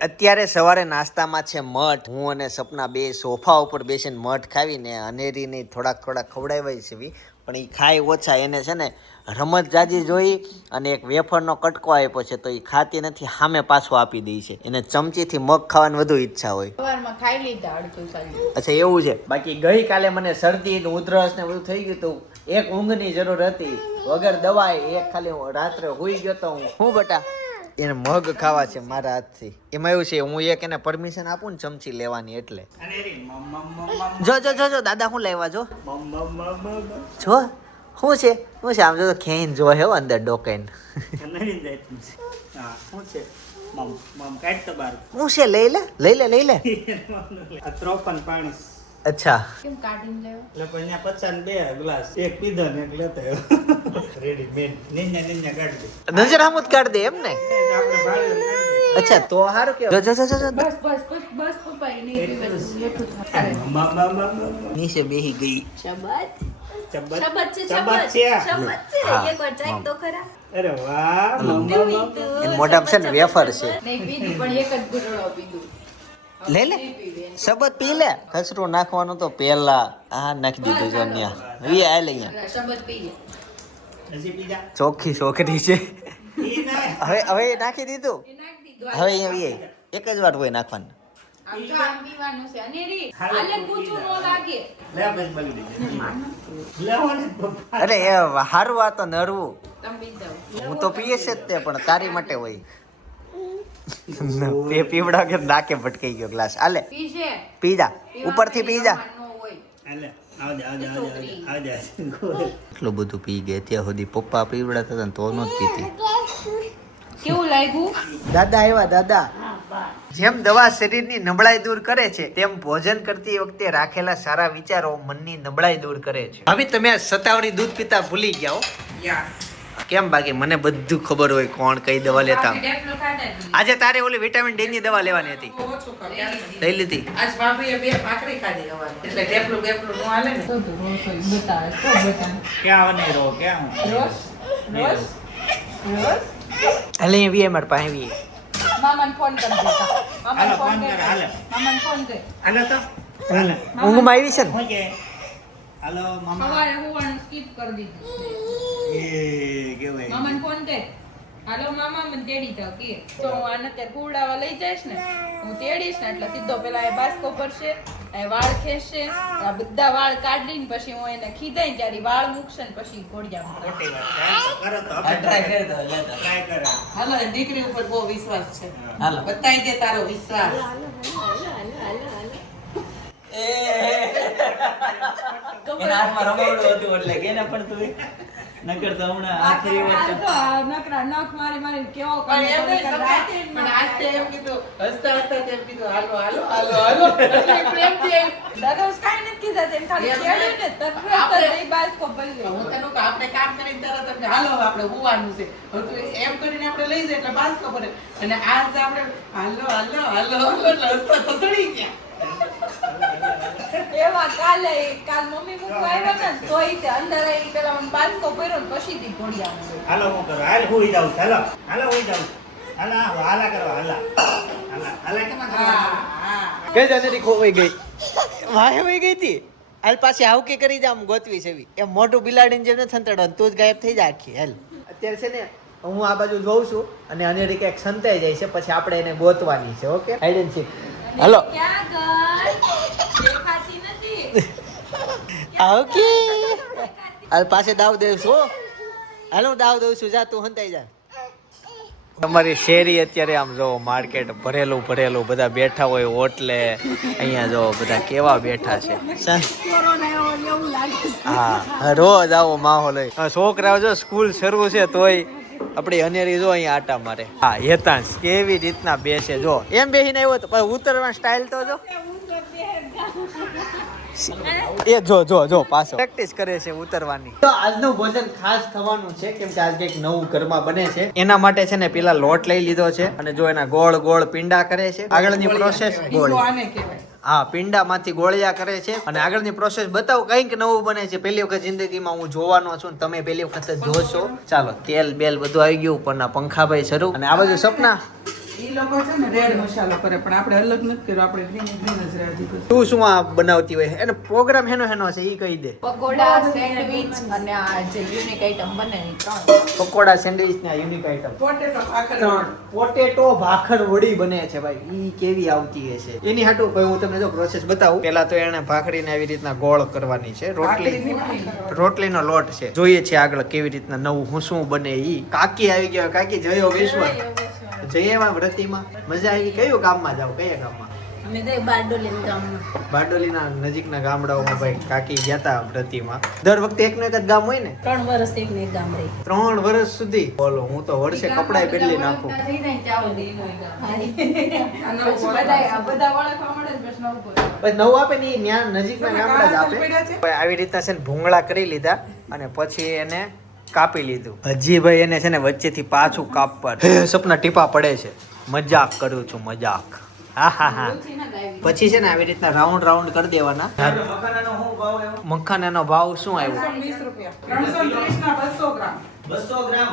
અત્યારે સવારે નાસ્તામાં છે મઠ. હું અને સપના બે સોફા ઉપર બેસીને મઠ ખાવીને અનેરીને થોડાક ખવડાવ્યા છે, પણ એ ખાય ઓછા. એને છે ને રમત જાજી જોઈ અને એક વેફરનો કટકો આપ્યો છે તો એ ખાતી નથી, સામે પાછો આપી દે છે. એને ચમચીથી મગ ખાવાની વધુ ઈચ્છા હોય. ખાઈ લીધા અડધું સાલી. અચ્છા એવું છે. બાકી ગઈકાલે મને શરદી ઉધરસ ને બધું થઈ ગયું હતું. એક ઊંઘની જરૂર હતી વગર દવાએ. એક ખાલી રાત્રે હુઈ ગયો તો હું બટા એને મગ ખાવા છે મારા હાથથી. એમાં એવું છે હું એક એને પરમિશન આપું ને ચમચી લેવાની એટલે. જો જો જો જો દાદા શું લાવ્યા જો જો શું છે શું છે આમ જો ખેઈને જો હે અંદર ડોકાઈને. શું છે લઈ લે લઈ લે લઈ લે. અચ્છા કેમ કાઢીને લેવો? એટલે પણ અહીંયા 52 ગ્લાસ એક પીધો ને એક લેતો આવ્યો. રેડીમેડ નિંજા કાઢી દે. નજર આમ જ કાઢ દે એમ ને. આપણે ભાડે. અચ્છા તો સારું કે જો જો જો જો બસ પપ્પા નીચે બેહી ગઈ. શબત ચબ્બત શબત છે ચબ્બત છે. શબત છે. હા. એક વાર ચાખ તો ખરા. અરે વાહ એને મોઢામાં છે ને વેફર છે. નહીં પીધું પણ એક જ ગુરડો પીધું. લે લે સબત પી લે. કચરું નાખવાનું તો પહેલા આ નાખી દીધું જો ન્યા વી આ લઈ શબત પી લે. હજી પીજા ચોખ્ખી છોકરી છે. ઈ ના હવે નાખી દીધું. એ નાખ દીધું. હવે અહીંયા વી એક જ વાર હોય નાખવાનું. આમ જો આમ પીવાનું છે. અનેરી આલે કૂચું નો લાગે. લે બસ બગડી દે. લેવો ને પપ્પા. અરે એ હારું આ તો નરવું. તમે પી જાઓ. હું તો પીએ છે જ તે પણ તારી માટે હોય. એ પીવડા કે નાકે ભટકાઈ ગયો ગ્લાસ. આલે પી છે. પી જા ઉપરથી પી જા. નો હોય. હાલે આવજે એટલું બધું પી ગઈ ત્યાં સુધી. પપ્પા પીવડાતા હતા ને તો નો જ પીતી. કેવું લાગ્યું? દાદા આવ્યા દાદા. જેમ દવા શરીરની નબળાઈ દૂર કરે છે તેમ ભોજન કરતી વખતે રાખેલા સારા વિચારો મનની નબળાઈ દૂર કરે છે. હવે તમે સતાવડી દૂધ પીતા ભૂલી ગયા હો. કેમ? બાકી મને બધું ખબર હોય કોણ કઈ દવા લેતા. આજે તારે ઓલી વિટામિન ડી ની દવા લેવાની હતી, લઈ લીધી. આજ ભાભીએ 2 ભાખરી ખાધી હવારે. એટલે ટેપલું નો હાલે ને. તો રસોઈ બતાવે તો બતાવે. ક્યાં વને રહો ક્યાં રોજ એટલે અહીંયા વી માર પાસે વી. મામાને ફોન કરી દેતા. મામાને હાલો, ફોન ફોન કર. કર, હાલો. મામાને ફોન કર. હાલો તો હાલે ઊંઘમાં આવી છે ને. હું કે હાલો મામા સવારે હોવાનું સ્કીપ કરી દીધું. એ કેવું મામાને ફોન કર. હાલો મામા મને તેડી જાવ કે તો હું આને અત્યારે કુવડાવા લઈ જઈશ ને, હું તેડીશ ને એટલે સીધો પેલા એ બાસ્કો ભરશે, એ વાળ ખેંચશે, આ બધા વાળ કાઢીને પછી હું એને ખીદાઈ ત્યારે વાળ મૂકશે ને પછી ઘોડિયા ખોટી વાત છે. હાલ તો કરો તો આપણે ટ્રાય કરે. હાલો દીકરી ઉપર બહુ વિશ્વાસ છે. હાલો. બતાઈ દે તારો વિશ્વાસ. એના હાથમાં રમકડું હતું એટલે કેને પણ તું નકર તો હમણાં આખરી વાત નકરા નખ મારી મારી કેવો પણ એમ નહીં સમજાય. પણ આજ તે એમ કીધું હસતા હસતા તેમ કીધું હાલો હાલો હાલો હાલો. એટલે પ્રેમથી એમ. દરરોજ કાઈ નથી કીધા તેમ ખાલી એમ કેળ્યું ને તરત આપણે- એ બાસ્કો ભરી હું તને કહું, આપણે કામ કરીને તરત આપણે હાલો હવે આપણે હોવાનું છે. હવે તું એમ કરીને આપણે લઈ જાય એટલે બાસ ખબર. અને આજ આપણે હાલો હાલો હાલો હાલો એટલે હસતા તો સડી ગયા. એવા કાલ મમ્મી મૂકવા આવ્યા ને તોય તે અંદર આવી પેલા મને બાસ્કો ભર્યો ને પછી થી ઘોડિયા હાલો હું કરું. હાલ હુઈ જાઉં છું. હાલો હાલો હુઈ જાઉં છું. હાલા હાલા કરો હાલા હાલા કેમાં હા કરવા? હા. કઈ જાનેરી ખોવાઈ ગઈ. વાહે વઈ ગઈ હતી. હાલ પાછી હાવકી કરી જા આમ ગોતવી છે એવી. એમ મોટું બિલાડીને જેમ ને થંતડો તું જ ગાયબ થઈ જા આખી. હાલ અત્યારે છે ને હું આ બાજુ જોઉં છું અને અનેરી કંઈક સંતાઈ જાય છે પછી આપણે એને ગોતવાની છે. Okay hide and seek. હાલો ક્યાં ગઈ દેખાતી નથી. ઓકે હાલ પાસે દાવ દેવ છું. હાલ હું દાવ દઉં છું. જા તું હંતાઈ જા. તમારી શેરી અત્યારે આમ જો માર્કેટ ભરેલું બધા બેઠા હોય ઓટલે. અહીંયા જો બધા કેવા બેઠા છે. હા રોજ આવો માહોલ હોય. છોકરાઓ જો સ્કૂલ શરૂ છે તોય આપડી અનેરી જો અહીંયા આટા મારે. હા હેતાંશ કેવી રીતના બેસે જો એમ બેસીને આવ્યો તો ઉતરવા સ્ટાઇલ તો જો એ જો પાછો પ્રેક્ટિસ કરે છે ઉતરવાની. તો આજનું ભોજન ખાસ થવાનું છે કેમ કે આજ કંઈક નવું ઘરમાં બને છે. એના માટે છે ને પેલા લોટ લઈ લીધો છે અને જો એના ગોળ ગોળ પિંડા કરે છે. આગળની પ્રોસેસ ઈંડો આને કહેવાય. હા પિંડામાંથી ગોળિયા કરે છે અને આગળની પ્રોસેસ બતાવો કંઈક નવું બને છે. પહેલી વખત જિંદગીમાં હું જોવાનો છું ને તમે પહેલી વખત જ જોશો. ચાલો તેલ બેલ બધું આવી ગયું ઉપરના પંખા ભાઈ શરૂ અને આ બાજુ સપના ઈ લોકો છે ને રેડ મસાલો કરે પણ આપણે અલગ નથી કર્યો, આપણે ગ્રીન જ રહ્યા દીધું. તું શું આ બનાવતી હોય એને પ્રોગ્રામ હેનો છે ઈ કહી દે. પકોડા, સેન્ડવિચ અને આ જે યુનિક આઈટમ બને એ 3. પકોડા, સેન્ડવિચ ને યુનિક આઈટમ પોટેટો ભાખર 3. પોટેટો ભાખર વડી બને છે ભાઈ. ઈ કેવી આવતી હશે એની હાટું કોઈ હું તમને જો પ્રોસેસ બતાવું. પહેલા તો એને ભાખરીને આવી રીતના ગોળ કરવાની છે. રોટલીનો લોટ છે. જોઈએ છે આગળ કેવી રીતના નવું શું બને ઈ. કાકી આવી ગયા. કાકી જયો વિશ્વ જયેમાં વ્રતિમાં મજા આવી. કયું ગામમાં જાવ? કયા ગામમાં? અમે જઈ બારડોલી ગામમાં. બારડોલીના નજીકના ગામડાઓમાં ભાઈ કાકી ગયા તા વ્રતિમાં. દર વખતે એકનું એક જ ગામ હોય ને? 3 વર્ષ એક ને એક ગામ રહી. 3 વર્ષ સુધી? બોલો હું તો વર્ષે કપડાય બદલી નાખું. પછી નવું આપે ને ઈ ન્યા નજીકના ગામડા જ આપે. ભાઈ આવી રીતના છે ને ભૂંગળા કરી લીધા અને પછી એને કાપી લીધું. હજી ભાઈ એને છે ને વચ્ચેથી પાછું કાપવા સપના ટીપા પડે છે. મજાક કરું છું, મજાક. હા હા હા. પછી છે ને આવી રીતના રાઉન્ડ રાઉન્ડ કરી દેવાના. મખાનાનો ભાવ શું આવ્યો? 320 રૂપિયા. 330 ના 200 ગ્રામ. 200 ગ્રામ.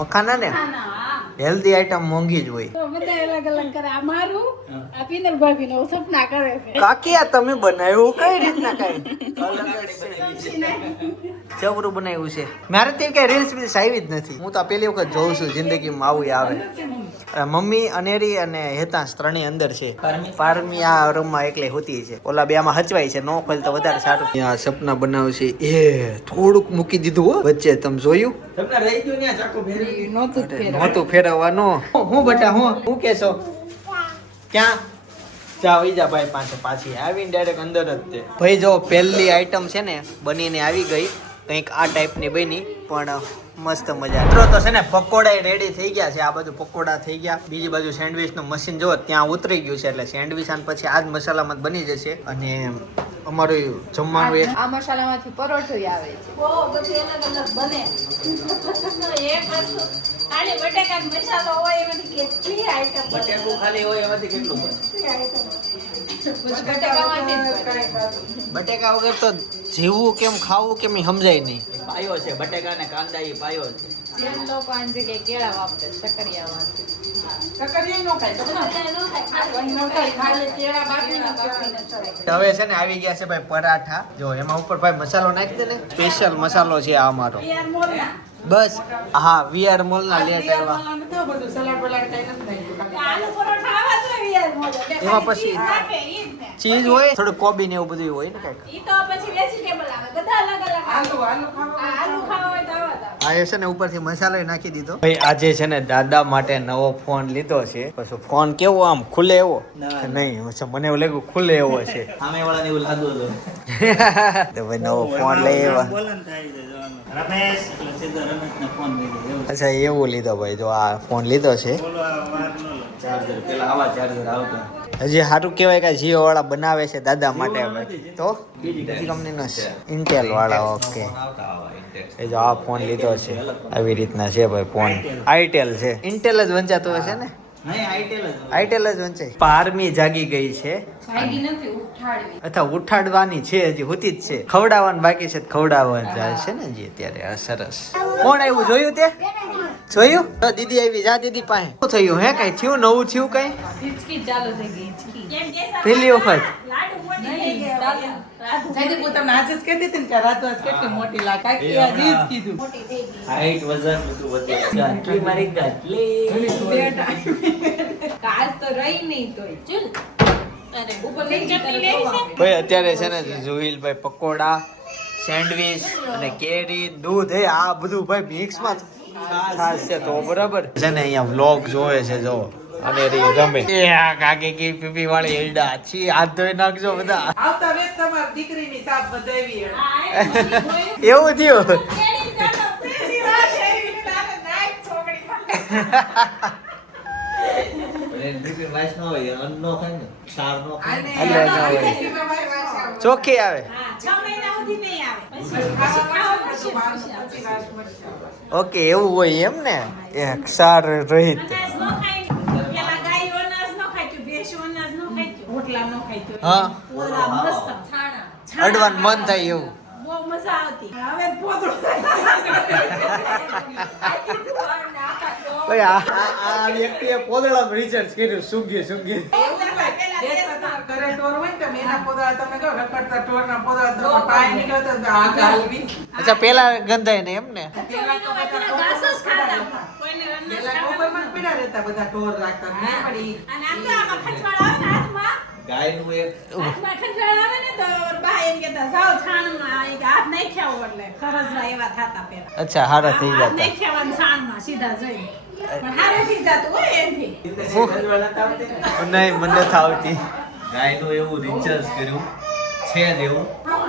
મખાના ને હેલ્ધી આઈટમ મોંઘી જ હોય. કાકી આ તમે બનાવ્યું કઈ રીતના? કઈ જબરું બનાવ્યું છે. મારે તે કઈ રીલ્સ બીલ્સ આવી જ નથી. હું તો પહેલી વખત જોઉં છું જિંદગીમાં આવું આવે. મમ્મી અનેરી અને હેતાંશ ત્રણેય અંદર છે. પારમી આ રૂમમાં એકલી હોતી છે. ઓલા બે આમાં હચવાય છે. નો ખોલ તો વધારે સારું. આ સપના બનાવશે એ થોડુંક મૂકી દીધું હો વચ્ચે. તમે જોયું? સપના રહી ગયો ને ચાકુ ફેરવી નહોતું ફેરવવાનું. હું બેટા હું કેશો ક્યાં જાવ? જા ભાઈ પાછી આવીને ડાયરેક્ટ અંદર જ તે. ભાઈ જો પહેલી આઈટમ છે ને બનીને આવી ગઈ. કંઈક આ ટાઈપની બની પણ મસ્ત મજા. મિત્રો તો છે ને પકોડા રેડી થઈ ગયા છે. આ બાજુ પકોડા થઈ ગયા. બીજી બાજુ સેન્ડવિચ નું મશીન જો ત્યાં ઉતરી ગયું છે. એટલે સેન્ડવિચ આને પછી આ જ મસાલામાં જ બની જશે. અને અમારું જમવાનું એક આ મસાલામાંથી પરોઠો આવે છે. બહુ બધી અલગ અલગ બને. એક વસ્તુ ખાલી બટેકા મસાલો હોય એમાંથી કેટલી આઈટમ બને. બટેકું ખાલી હોય એમાંથી કેટલું બને? બટેકા વગર તો જીવવું કેમ ખાવું કેમ ઈ સમજાય નહીં. પાયો છે બટેકા ને કાંદા ઈ પાયો છે. જેમ લોકો આની જગ્યાએ કેળા વાપરે, શકરિયા વાપરે. શકરિયા નો ખાય. ખાલી કેળા બાફીને હવે છે ને આવી ગયા છે ભાઈ પરાઠા. જો એમાં ઉપર ભાઈ મસાલો નાખી દે ને. સ્પેશિયલ મસાલો છે આ અમારો. બસ હા વીઆર મોલ ના લેટ આવ્યા. બધું સલાડ બલાડ કઈ નથી નાખ્યું. એમાં પછી ચીઝ હોય થોડું કોબી ને એવું બધું હોય ને કઈક. ઈ તો પછી વેજીટેબલ આવે. બધા અલગ અલગ આવે. આલુ આલુ ખાવા હોય તો આવા જ આવે. આ છે ને ઉપરથી મસાલો નાખી દીધો. ભાઈ આજે છે ને દાદા માટે નવો ફોન લીધો છે. પછી ફોન કેવો આમ ખુલે એવો નહીં? મને એવું લાગ્યું ખુલે એવો છે. સામે વાળાને એવું લાગ્યું હતું. તો ભાઈ નવો ફોન લઈ આવ્યા. બોલન થાય છે જોવાનું. રમેશ એટલે સીધો રમેશને ફોન લીધો એવું. અચ્છા એવું લીધો ભાઈ. જો આ ફોન લીધો છે. બોલો આ વાર નો લો. ચાર્જર પેલા આવા ચાર્જર આવતા. હજી સારું કહેવાય કે જીઓ વાળા બનાવે છે દાદા માટે. તો બીજી કંપનીનો ઇન્ટેલ વાળા. ઓકે એ જો આ ફોન લીધો છે આવી રીતના છે ભાઈ ફોન. આઈટેલ છે. ઇન્ટેલ જ વંચાતો હશે ને? નહીં આઈટેલ જ. આઈટેલ જ વંચાય. પારમી જાગી ગઈ છે. ભાગી નથી ઉઠાડવી. અથવા ઉઠાડવાની છે હજી હોતી જ છે. ખવડાવવાનું બાકી છે. ખવડાવવા જાય છે ને હજી અત્યારે. આ સરસ. કોણ આવ્યું જોયું તે? જોયું? દીદી આવી. જા દીદી પાસે. શું થયું હે? કઈ થયું નવું થયું કઈ? હિચકી ચાલુ થઈ ગઈ. હિચકી. પહેલી વખત નહીં, ચાલુ. જયદીપ હું તમને આજે જ કહેતી હતી ને કે રાતો આજ કેટલી મોટી લાગે. કાંઈક એ આજે જ કીધું. મોટી થઈ ગઈ. હાઈટ વજન બધું વધે. ગાંઠી મારી ગાંઠલી. આજ તો રહી નહીં તોય. ચલ. અરે ઉપર નીચે લેવી છે. ભાઈ અત્યારે છે ને જોહિલભાઈ પકોડા સેન્ડવિચ અને કેરી દૂધ હે આ બધું ભાઈ મિક્સમાં ખાસ છે. તો બરાબર છે ને અહીંયા વ્લોગ જોવે છે જો. અને રી રમે એ આ કાકી કી પીપી વાળી એડા છી હાથ ધોઈ નાખજો બધા. આવતા વેત તમારી દીકરીની સાપ બધાવી એવું થયું. ચોખ્ખી આવે. ઓકે એવું હોય એમ ને. એક સાર રહિત. હા અડવાનું મન થાય એવું. મજા આવતી હવે પોતળો ભાઈ આ વ્યક્તિએ પોદળામાં રિસર્ચ કર્યું સૂંઘી ઘરે ટોર હોય ને તમે એના પોદળા તમે કહો રખડતા ટોરના પોદળા તમે પાય નીકળતા તો આ ગાલવી અચ્છા પેલા ગંધાય ને એમ ને પેલા તો બધા ઘાસ જ ખાતા. પેલા ગોબરમાં જ પીડા રહેતા બધા ટોર રાખતા નહીં પડી અને આમ તો આમાં ખંજવાળ આવે ને હાથમાં ગાયનું એક હાથમાં ખંજવાળ આવે ને તો બા એમ કહેતા જાઓ છાણમાં ઈ કે હાથ નહીં ખાવો એટલે ખરજવા એવા થાતા પેલા અચ્છા હારા થઈ હાથ જતા નહીં ખાવાનું છાણમાં સીધા જઈને પણ હારે થઈ જતું હોય એમથી નહીં મને નથી આવતી ગાયનું એવું રિસર્ચ કર્યું છે જ એવું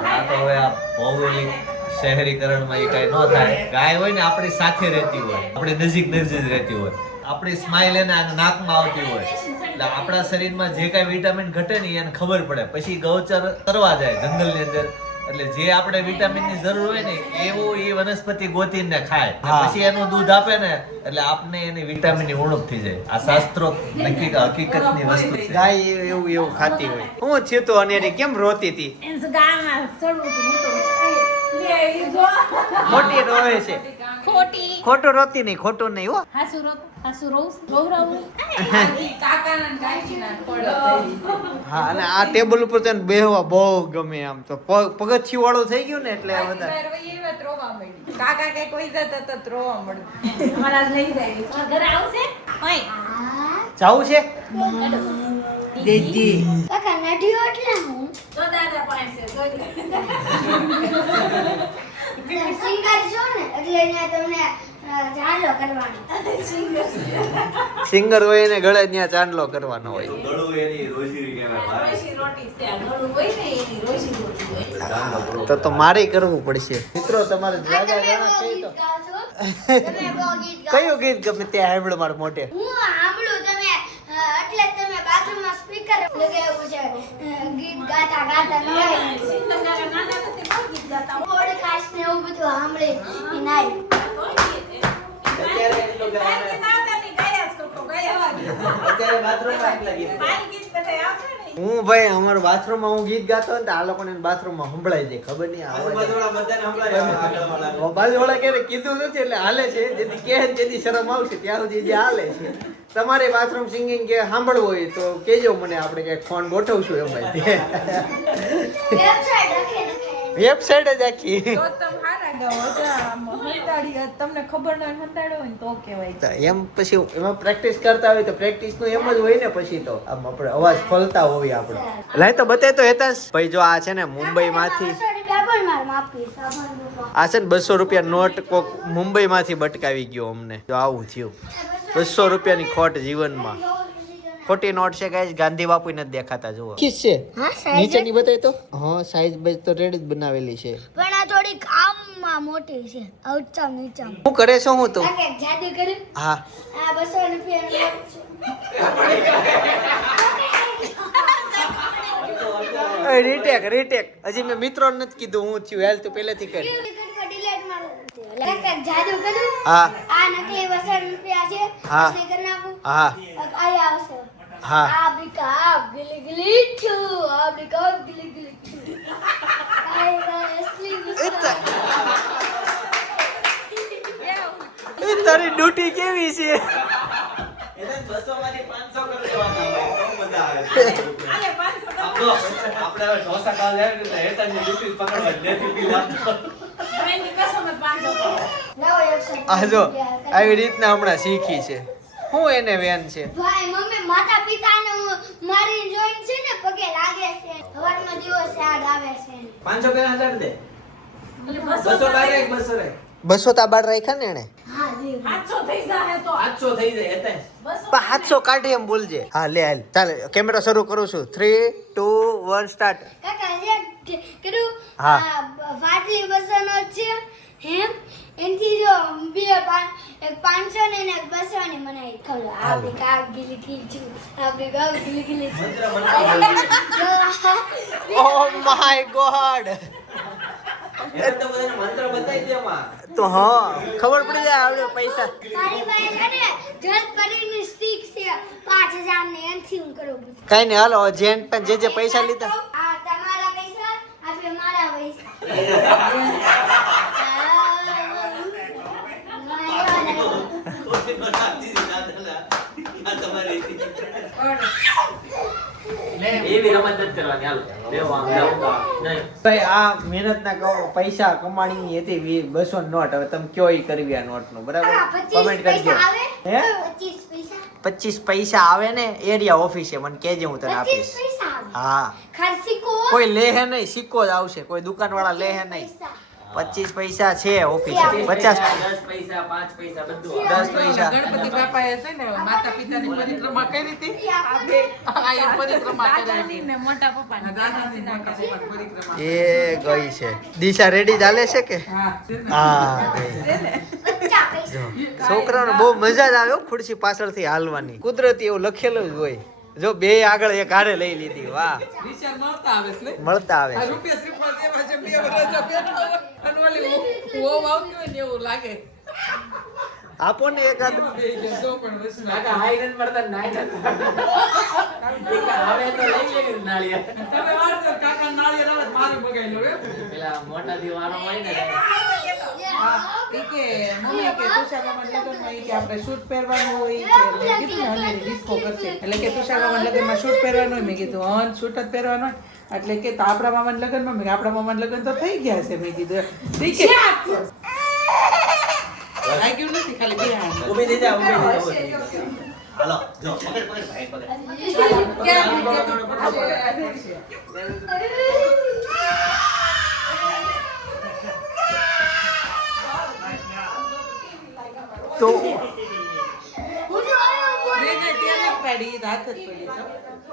આ તો હવે આ ભૌગોલિક શહેરીકરણમાં એ કાંઈ ન થાય ગાય હોય ને આપણી સાથે રહેતી હોય આપણી નજીક રહેતી હોય આપણી સ્માઈલ એના નાકમાં આવતી હોય એટલે આપણા શરીરમાં જે કાંઈ વિટામિન ઘટે ને એને ખબર પડે પછી ગૌચર કરવા જાય જંગલની અંદર એટલે જે આપણે વિટામિનની જરૂર હોય ને એવું એ વનસ્પતિ ગોતીને ખાય પછી એનું દૂધ આપે ને એટલે આપને એની વિટામિનની ઉણપ થઈ જાય આ શાસ્ત્રો હકીકતની વસ્તુ છે ગાય એવું ખાતી હોય હું થયું તો અનેરી કેમ રોતી હતી એમ ગામાં ચડવું હતું લે ઈ જો ખોટી રોવે છે ખોટી ખોટું રોતી નહીં ખોટું નહીં હો હાસુ રોઉં ગૌરાવું કાકાના ને કાકીના ખોડો હા અને આ ટેબલ ઉપર તને બેહવા બહુ ગમે આમ તો પગથિયું વાળું થઈ ગયું ને એટલે વધારે કાકા કે કોઈ જતા તો રોવા મળ્યું અમારા લઈ જાય ઘરે આવશે ઓય જાવું છે દેજી કાકા નઢિયો એટલે હું તો દાદા પાસે સિંગર છો ને એટલે અહીંયા તમને ચાલો કરવાનો સિંગર હોય ને ગળે ત્યાં ચાંદલો કરવાનો હોય રોજી રોટી છે ગળું હોય ને એની રોજી રોટી હોય તો મારે કરવું પડશે મિત્રો તમારે જાજા જાણા કઈ તો તમે બહુ ગીત ગાઓ કયું ગીત ગમે તે સાંભળો મારા મોટે હું સાંભળું તમે એટલે જ તમે બાથરૂમમાં સ્પીકર લગાવ્યું છે ગીત ગાતા ગાતા ન હોય નાના નાના તે બહુ ગીત ગાતા હોય પોડકાસ્ટ ને એવું બધું સાંભળી નાઈ હું ભાઈ અમારા બાથરૂમમાં હું ગીત ગાતો ને તો આ લોકોને બાથરૂમમાં સંભળાય જાય ખબર નહીં બાજુવાળા કે કીધું નથી એટલે હાલે છે જેથી કે જેથી શરમ આવશે ત્યાં સુધી જે હાલે છે તમારે બાથરૂમ સિંગિંગ કે સાંભળવું હોય તો કેજો મને આપણે ક્યાંક ફોન ગોઠવશું એમાં વેબસાઈટ રાખે વેબસાઇટ જ આખી તો તમે હારા ગાઓ હંતાડી તમને ખબર ન હંતાડો હોય ને તો કહેવાય એમ પછી એમાં પ્રેક્ટિસ કરતા હોય તો પ્રેક્ટિસ નું એમ જ હોય ને પછી તો આમ આપણે અવાજ ખોલતા હોઈએ આપણે લાઈ તો બતાય તો હેતાશ ભાઈ જો આ છે ને મુંબઈ માંથી આ છે ને 200 રૂપિયા નોટ કોક મુંબઈ માંથી બટકાવી ગયો અમને જો આવું થયું 200 રૂપિયાની ખોટ જીવનમાં ખોટી નોટ છે ગાઈસ ગાંધી બાપુ નથી દેખાતા જુઓ કિસ છે નીચેની બતાય તો હા સાઈઝ બેઝ તો રેડી જ બનાવેલી છે પણ આ થોડીક આમમાં મોટી છે આઉટચામ નીચામ હું કરે છો હું તો કાકે જાદુ કર્યું હા આ 200 રૂપિયાની નોટ છે રીટેક હજી મેં મિત્રો નથી કીધું હું થયું હેલ તું પહેલેથી કરી ડિલીટ મારો કાકે જાદુ કર્યું હા આ નકલી 200 રૂપિયા છે હા. સ્ને કરી નાખું હા આયા આવશે હા આબિકા ગિલી ગિલી ચુ આબિકા ગિલી ગિલી ચુ આયા અસલી એ તારી ડ્યુટી કેવી છે આ જો આવી રીતના હમણાં શીખી છે હું એને વેન છે ભાઈ મમ્મી માતા પિતાને મારી જોઈન છે ને પગે લાગે છે સવારનો દિવસ યાદ આવે છે 500 પેલા હજાર દે 200 ડાયરેક્ટ 200 રે 200 તા બાર રાખ્યા ને એને હા જી 800 થઈ જાય તો 800 થઈ જાય હતા 700 કાઢી એમ બોલજે હા લે હાલ ચાલ કેમેરા શરૂ કરું છું 3 2 1 સ્ટાર્ટ કાકા જે કીધું હા. વાટલી 200 નો છે હેમ એનથી જો બે એક 500 ને એક 200 ની બનાવી ખબર આપણી કાક ગીલી ગીલી છું આપણી કાક ગીલી ગીલી છું ઓ માય ગોડ એટલે તો બધાને મંત્ર બતાવી દે માં તો હા ખબર પડી જાય આવડે પૈસા મારી પાસે છે ને જલ પરીની સ્ટીક છે 5000 ને એનથી હું કરું કઈ નહીં હાલો જેન પણ જે પૈસા લીધા આ તમારા પૈસા આપણે મારા પૈસા એવી રમત નથી કરવાની. હાલો લેવો આમ જાઓ. નહીં ભાઈ આ મહેનતના પૈસા કમાણીની હતી 200 નોટ. હવે તમે કયો ઈ કરવી આ નોટ નું, બરાબર? કમેન્ટ કરજો. હે 25 પૈસા આવે ને એરિયા ઓફિસે મને કહેજે, હું તને આપીશ. હા કોઈ લેહે નહીં, સિક્કો જ આવશે. કોઈ દુકાન વાળા લેહે નહીં. 25 પૈસા છે ઓફિસે. 50 10 પૈસા 5 પૈસા બધું 10 પૈસા. ગણપતિ બાપાએ છે ને માતા પિતાની પરિક્રમા કરી હતી. આ એક પરિક્રમા કરી ને મોટા પપ્પાને દાદાની માતા પિતાની પરિક્રમા. એ ગઈ છે. દિશા રેડી ચાલે છે કે? હા છે ને. હા છોકરાને બહુ મજા જ આવે હો, ખુરશી પાછળથી હાલવાની. કુદરતી એવું લખેલું જ હોય. જો બે આગળ એક હારે લઈ લીધી. વાહ, વિચાર મળતા આવે છે ને. મળતા આવે આ છે. રૂપિયા શ્રીફળ દેવા છે 2 વર્ષ બેઠો અને ઓલી ઓવ આવતી હોય ને એવું લાગે. આપો ને એકાદ. જો પણ વસ્તુ કાકા હાઈરન પડતા હવે તો લઈ લેવી નાળિયેર. તમે વાળજો કાકા નાળિયેર આવે મારે બગાઈ લો પેલા મોટા દીવાનો હોય ને ઈ કે મમ્મી કે તુષાર મામા લગનમાં ઈ કે આપણે શૂટ પહેરવાનું હોય કે મેં કીધું ને હનેરી ડિસ્કો કરશે એટલે કે તુષાર મામા લગનમાં શૂટ પહેરવાનું હોય. મેં કીધું હા શૂટ જ પહેરવાનું હોય. એટલે કે તો આપણા મામાના લગનમાં મેં આપણા મામાના લગન તો થઈ ગયા છે. મેં કીધું ઠીક છે લાગ્યું નથી ખાલી બે હાથ. ઊભી થઈ જા, ઊભી થઈ જા. હાલો જો પકડ પકડ ભાઈ પકડ. તો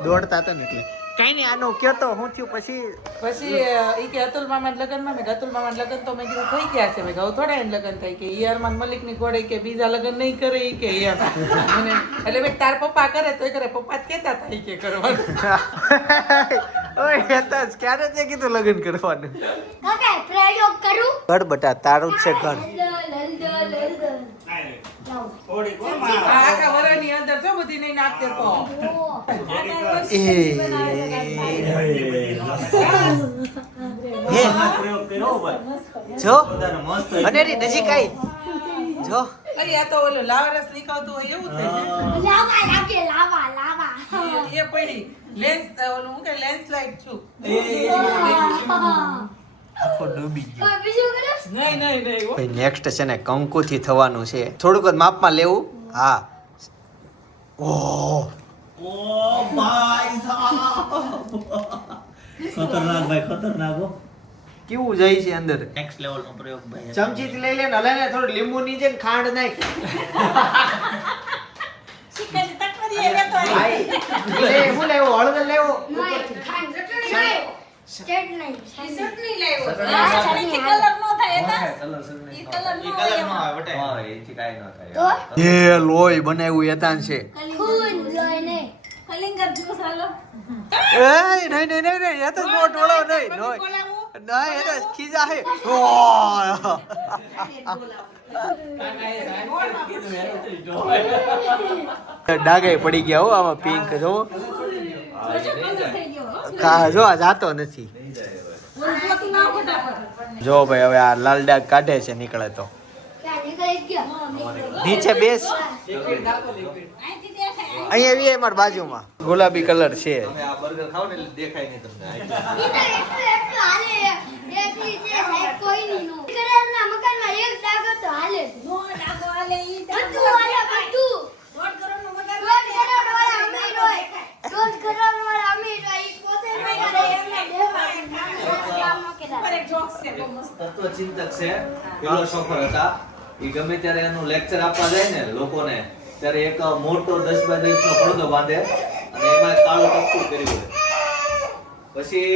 દોડતા તો ને એટલે કઈ નહીં. આનો કયો તો હું થયું પછી? પછી ઈ કે અતુલ મામાના લગનમાં મેં અતુલ મામાના લગન તો મેં કીધું થઈ ગયા છે. મેં કહું થોડા એને લગન થાય કે ઈ અરમાન મલિક ની ઘોડે કે બીજા લગન નહીં કરે ઈ કે એમ. મને એટલે મેં તાર પપ્પા કરે તોય કરે, પપ્પા જ કહેતા હતા ઈ કે કરવાનું. ઓય હતા જ ક્યારે તે કીધું લગ્ન કરવાનું? કાકા પ્રયોગ કરું ઘર બટા તારું જ છે ઘર. થોડી આ કોમાં આખા વરાની અંદર જો બધી નહીં નાખતે તો હે પ્રયોગ કર્યો ભાઈ. જો બધાને મસ્ત અનેરી નજીક આવી જો. અરે આ તો ઓલો લાવારસ નીકળતું હોય એવું થાય લાવા લાગે લાવા લાવા છે. એ પડી લેન્સ ઓલું હું કે લેન્સ લાઈટ છું. આખો ડૂબી ગયો. બીજું કરો નહીં નહીં નહીં હો. ભાઈ નેક્સ્ટ છે ને કંકુથી થવાનું છે. થોડુંક જ માપમાં લેવું. હા ઓહ ઓ ભાઈ સાહેબ ખતરનાક ભાઈ ખતરનાક હો. કેવું જાય છે અંદર. નેક્સ્ટ લેવલ નો પ્રયોગ ભાઈ. ચમચીથી લઈ લે ને હલે ને થોડું લીંબુ નીચે ને ખાંડ નાખ. ભાઈ લે હું લેવો હળદર લેવો. સ્ટેટ નહીં ચટણી લાવ્યો. ચટણીથી કલર નો થાય એના. ઈ કલર નો હોય એમાં. એ લોહી બનાવ્યું એતાન છે. ખૂન લોહી નહીં કલિંગર જ્યુસ હાલો. એ નહીં નહીં નહીં નહીં એ તો મોટ વળો નહીં નહીં નહીં એ તો ખીજા હે. ડાગે પડી ગયા હો આમાં પિંક જો. જો આ જાતો નથી. જો ભાઈ હવે આ લાલ ડાગ કાઢે છે નીકળે તો. ક્યાં નીકળી ગયો નીચે બેસ. અહીંયા એવી અમાર બાજુમાં ગુલાબી કલર છે. ઈ તો એટલું હાલે એકલી છે સાહેબ કોઈ નહીં નો કલરના મકાનમાં એક ડાગો તો હાલે નો ડાગો હાલે ઈ બધું હાલે બધું દોઢ કરોડનું મકાન. 1 કરોડ વાળા અમીર હોય 1 કરોડ વાળા અમીર હોય ઈ પોતે ન કરે એમને દેવા એક જોક્સ છે બહુ મસ્ત. તત્વચિંતક છે ફિલોસોફર હતા. એ ગમે ત્યારે એનું લેક્ચર આપવા જાય ને લોકોને ત્યારે એક મોટો 10 બાય 10 નો પડદો બાંધે અને એમાં કાળું ટપકું કર્યું હોય. પછી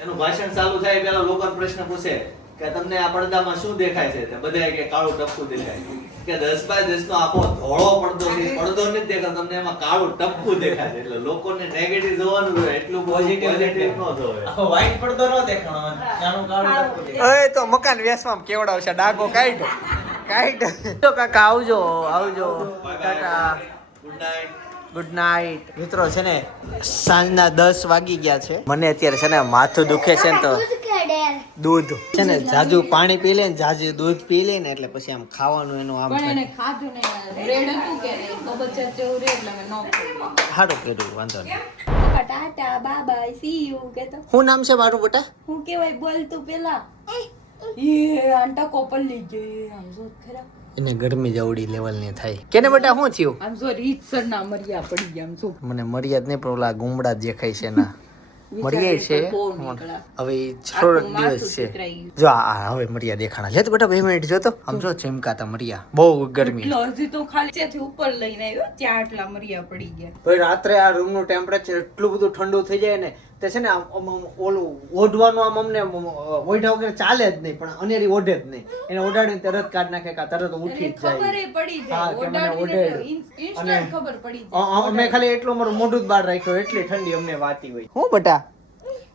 એનું ભાષણ ચાલુ થાય પેલા લોકો પ્રશ્ન પૂછે કે તમને આ પડદામાં શું દેખાય છે? તો બધાય કે કાળું ટપકું દેખાય. કે 10 બાય 10 નો આખો ધોળો પડદો છે, પડદો નથી દેખાતો, તમને એમાં કાળું ટપકું દેખાય છે. એટલે લોકોને નેગેટિવ જોવાનું હોય, એટલું પોઝિટિવ ન જોવે. વ્હાઈટ પડદો ન દેખાણો જાણું કાળું. એ તો મકાન વેસવામાં કેવડાવશે. ડાગો કાઢ તો કાકા આવજો આવજો tata good night. Good night. મિત્રો છે ને સાંજના 10 વાગી ગયા છે. મને અત્યારે છે ને માથું દુખે છે ને તો દૂધ કે ડેર દૂધ છે ને જાજુ પાણી પી લે ને જાજુ દૂધ પી લે ને એટલે પછી આમ ખાવાનું એનું આમ પણ એને ખાધું ને બ્રેડ હતું કે નહીં તો બચ્ચા જેવું રે એટલે મેં ન ખાધું. સારું કર્યું, વાંધો નહીં. પપ્પા Tata bye bye see you કેતો શું નામ છે મારું બેટા? હું કેવાય બોલ તું પેલા એ આંટા કોપર લઈ ગઈ આમ જો ખરા એને ગરમી જવડી લેવલની થાય. કેને બેટા શું થયું? આમ જો રીતસર ના મર્યા પડી ગયા આમ જો મને મર્યાદ નહીં પણ ઓલા ગુમડા દેખાય છે ના મર્યાદ છે. હવે ઈ થોડોક દિવસ છે. જો આ હવે મર્યાદ દેખાણા લે તો બેટા 2 મિનિટ જોતો આમ જો ચમકાતા મર્યા. બહુ ગરમી. એટલો હજી તો ખાલી ત્યાંથી ઉપર લઈને આવ્યો ત્યાં આટલા મર્યા પડી ગયા. ભાઈ રાત્રે આ રૂમ નું ટેમ્પરેચર એટલું બધું ઠંડુ થઈ જાય ને તે છે ને આમ ઓલું ઓઢવાનું આમ અમને ઓઢા વગર ચાલે જ નહીં પણ અનેરી ઓઢે જ નહીં. એને ઓઢાડીને તરત કાઢ નાખે કા તરત ઉઠી જ ખબર જાય. પડી હા, જાય કે મને ઓડાડીને ઓઢેડ. instant ખબર પડી જાય. અમે ખાલી એટલું મારું મોઢું જ બહાર રાખ્યું એટલી ઠંડી અમને વાતી હોય. હું બેટા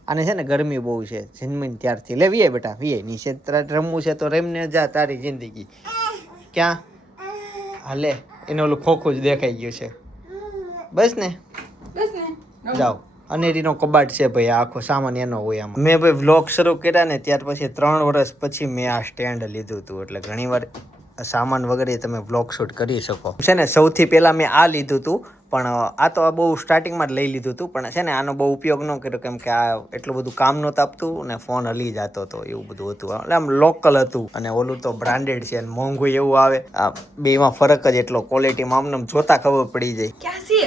આને છે ને ગરમી બહુ છે જન્મીને ત્યારથી લે વીએ બેટા વીએ નીચે રમવું છે તો રમને જા તારી જિંદગી. ક્યાં હાલે એને ઓલું ખોખું જ દેખાઈ ગયું છે. બસ ને બસ ને જાઓ. અનેરીનો કબાટ છે ભાઈ આખો સામાન એનો હોય આમાં. મેં ભાઈ વ્લોગ શરૂ કર્યા ને ત્યાર પછી 3 વર્ષ પછી મેં આ સ્ટેન્ડ લીધું હતું એટલે ઘણીવાર સામાન વગેરે તમે વ્લોગ શૂટ કરી શકો છે ને. સૌથી પહેલા મેં આ લીધું હતું પણ આ તો આ બહુ સ્ટાર્ટિંગમાં જ લઈ લીધું હતું પણ છે ને આનો બહુ ઉપયોગ ન કર્યો કેમ કે આ એટલું બધું કામ નહોતું આપતું અને ફોન હલી જતો હતો એવું બધું હતું. એટલે આમ લોકલ હતું અને ઓલું તો બ્રાન્ડેડ છે અને મોંઘું એવું આવે. આ બેમાં ફરક જ એટલો ક્વોલિટીમાં આમને જોતા ખબર પડી જાય. ક્યાં છે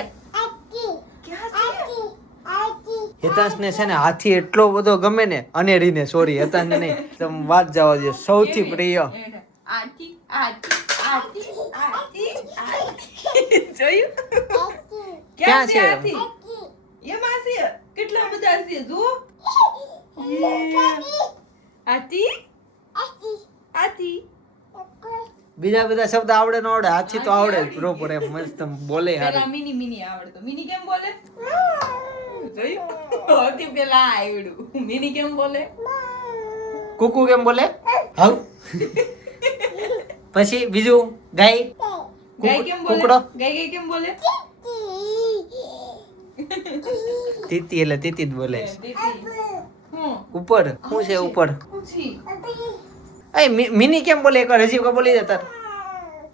હેતાંશને છે ને હાથી એટલો બધો ગમે ને અનેરીને સોરી હેતાંશને નહીં તમે વાત જવા દો સૌથી પ્રિય. આતી આતી આતી આતી આતી જોયું ક્યાં છે? આતી એમાં છે કેટલા બધા છે જો આતી આતી બીજા બધા શબ્દ આવડે ન આવડે હાથી તો આવડે જ પ્રોપર એમ મસ્ત બોલે પેલા હારું. મિની મિની આવડતો મિની કેમ બોલે જોયું હોતી પેલા આવડ્યું મિની કેમ બોલે કુકુ કેમ બોલે? હાઉ પછી બીજું ગાય ગાય કેમ બોલે કુકડો ગાય કેમ બોલે તીતી એટલે તીતી જ બોલે છે. હું ઉપર શું છે ઉપર? પૂછી એ મિની કેમ બોલે એકવાર હજી કોઈ બોલી જતા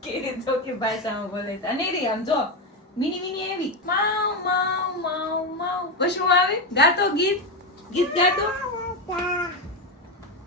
કેવી તો કે ભાષામાં બોલે છે અને રી આમ જો મિની મિની એવી માઉ માઉ માઉ માઉ પછી હું આવે ગાતો ગીત ગાતો.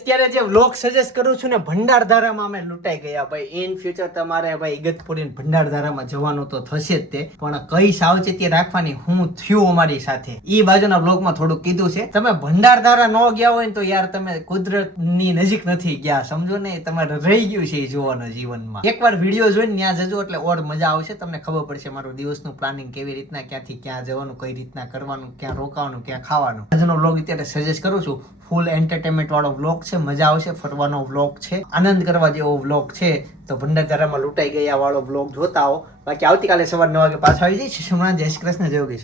અત્યારે જે વ્લોગ સજેસ્ટ કરું છું ને ભંડારધારામાં અમે લૂંટાઈ ગયા ભાઈ. ઇન ફ્યુચર તમારે ભાઈ ઇગતપુરી ભંડારધારામાં જવાનું તો થશે જ તે પણ કઈ સાવચેતી રાખવાની હું થયું અમારી સાથે ઈ બાજુના વ્લોગમાં થોડું કીધું છે. તમે ભંડારધારા ન ગયા હોય ને તો યાર તમે કુદરતની નજીક નથી ગયા સમજો ને તમારે રહી ગયું છે એ જોવાનું જીવનમાં. એકવાર વિડીયો જોઈને ત્યાં જજો એટલે ઓર મજા આવશે. તમને ખબર પડશે મારું દિવસનું પ્લાનિંગ કેવી રીતના ક્યાંથી ક્યાં જવાનું કઈ રીતના કરવાનું ક્યાં રોકાવાનું ક્યાં ખાવાનું. આજનો વ્લોગ અત્યારે સજેસ્ટ કરું છું. ફૂલ એન્ટરટેનમેન્ટ વાળો વ્લોગ છે મજા આવશે. ફરવાનો વ્લોગ છે આનંદ કરવા જેવો વ્લોગ છે તો ભંડારધારામાં લૂંટાઈ ગયા વાળો વ્લોગ જોતા હો. બાકી આવતીકાલે સવાર 9 વાગે પાછા આવી જઈશ. જય શ્રી કૃષ્ણ જય યોગેશ.